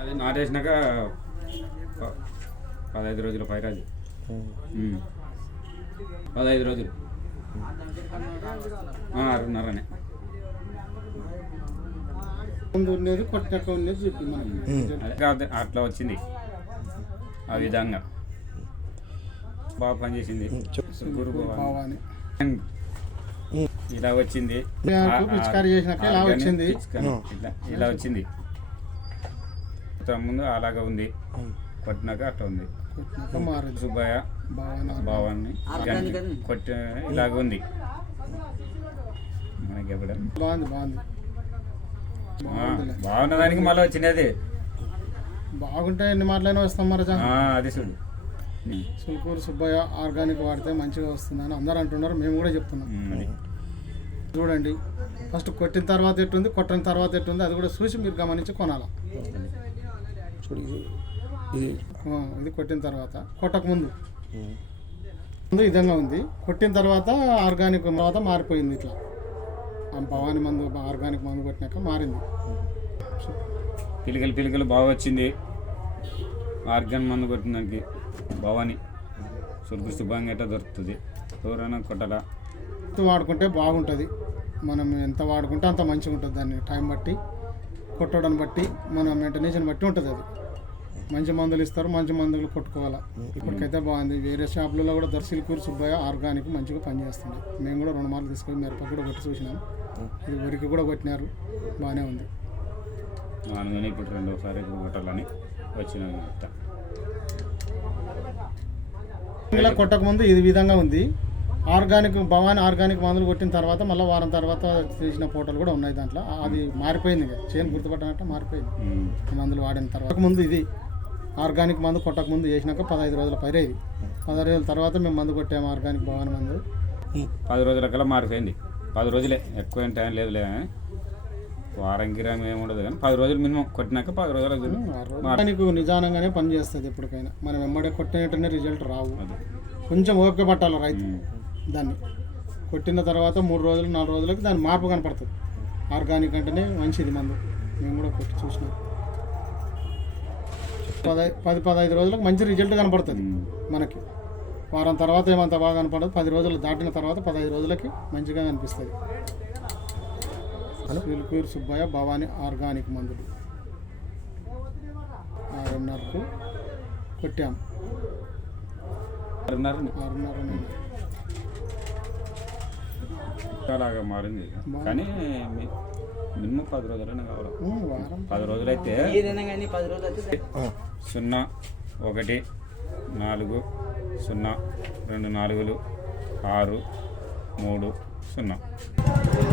అది నాటేసినాక 15 రోజుల పైరాది 15 రోజులు 6.5 ఉండేది కొట్టాక ఉండేది చెప్పి మనకి అట్లా వచ్చింది. ఆ విధంగా బాగా పనిచేసింది. భావాన్ని ఇలా వచ్చింది. పిచికారి చేసినాక ఇలా వచ్చింది. ఇలా వచ్చింది. ముందు అలాగా ఉంది, కొట్టినాక అట్లా ఉంది. సుబ్బయ్య భావాన్ని కొట్టి ఇలాగ ఉంది. మనకి ఎప్పుడు బాగున్న దానికి మళ్ళీ వచ్చినది. బాగుంటే ఎన్ని మాటలైనా వస్తాం మరి. అది చూడు, సుల్కూరు సుబ్బయ్య ఆర్గానిక్ వాడితే మంచిగా వస్తుందని అందరూ అంటున్నారు, మేము కూడా చెప్తున్నాం. చూడండి, ఫస్ట్ కొట్టిన తర్వాత ఎట్టుంది, కొట్టిన తర్వాత ఎట్టుంది, అది కూడా చూసి మీరు గమనించి కొనాలి. ఇది కొట్టిన తర్వాత, కొట్టక ముందు ఈ విధంగా ఉంది. కొట్టిన తర్వాత ఆర్గానిక్ తర్వాత మారిపోయింది. ఇట్లా భవాని మందు ఆర్గానిక్ మందు కొట్టినాక మారింది. పిలికలు బాగా వచ్చింది. ఆర్గానిక్ మందు కొట్టినానికి భవాని సులుకు శుభంగా ఎట్లా దొరుకుతుంది. ఎవరైనా కొట్టాలా, వాడుకుంటే బాగుంటుంది. మనం ఎంత వాడుకుంటే అంత మంచిగా ఉంటుంది. దాన్ని టైం బట్టి, కొట్టడం బట్టి, మన మెయింటెనెన్స్ని బట్టి ఉంటుంది. అది మంచి మందులు ఇస్తారు, మంచి మందులు కొట్టుకోవాలా. ఇప్పటికైతే బాగుంది. వేరే షాపులలో కూడా దర్శిల్కూరు సుబ్బయ్య ఆర్గానిక్ మంచిగా పనిచేస్తుంది. మేము కూడా 2 మార్లు తీసుకొని మిరప కూడా కొట్టి చూసినాం. ఇది వరికి కూడా కొట్టినారు, బాగానే ఉంది. నాన్నగానే ఇప్పుడు 2వ సారి కొట్టాలని వచ్చినాను. ఇలా కొట్టక ముందు ఇది విధంగా ఉంది. ఆర్గానిక్ భవాని ఆర్గానిక్ మందులు కొట్టిన తర్వాత మళ్ళీ వారం తర్వాత చేసిన ఫోటోలు కూడా ఉన్నాయి దాంట్లో. అది మారిపోయింది, చేను గుర్తుపట్టినట్టు మారిపోయింది మందులు వాడిన తర్వాత. ముందు ఇది ఆర్గానిక్ మందు కొట్టక ముందు చేసినాక 15 రోజుల పైరే. ఇది 15 రోజుల తర్వాత మేము మందు కొట్టాము ఆర్గానిక్ భవాని మందు. 10 రోజుల కల్లా మారిపోయింది. 10 రోజులే, ఎక్కువ టైం లేదులే. వారం గిరామం ఏముండదు కానీ 10 రోజులు మినిమం కొట్టినాక 10 రోజులు ఆర్గానిక్ నిదానంగానే పనిచేస్తుంది. ఎప్పటికైనా మనం వెంబడే కొట్టినట్టునే రిజల్ట్ రావు. కొంచెం ఓపిక పట్టాలి రైతు. దాన్ని కొట్టిన తర్వాత 3 రోజులు 4 రోజులకి దాని మార్పు కనపడుతుంది. ఆర్గానిక్ అంటేనే మంచిది మందు. మేము కూడా కొట్టి చూసినాం. 10-15 రోజులకు మంచి రిజల్ట్ కనపడుతుంది మనకి. వారం తర్వాత ఏమంత బాగా కనపడదు. 10 రోజులు దాటిన తర్వాత 15 రోజులకి మంచిగా కనిపిస్తుంది. సుల్కూరు సుబ్బయ్య భవాని ఆర్గానిక్ మందులు 6.5కు కొట్టాము. 6.5 అలాగా మారింది. కానీ మినిమం 10 రోజులైనా కావాలి. 10 రోజులైతే 0 1 4 0 2 4 6 3 0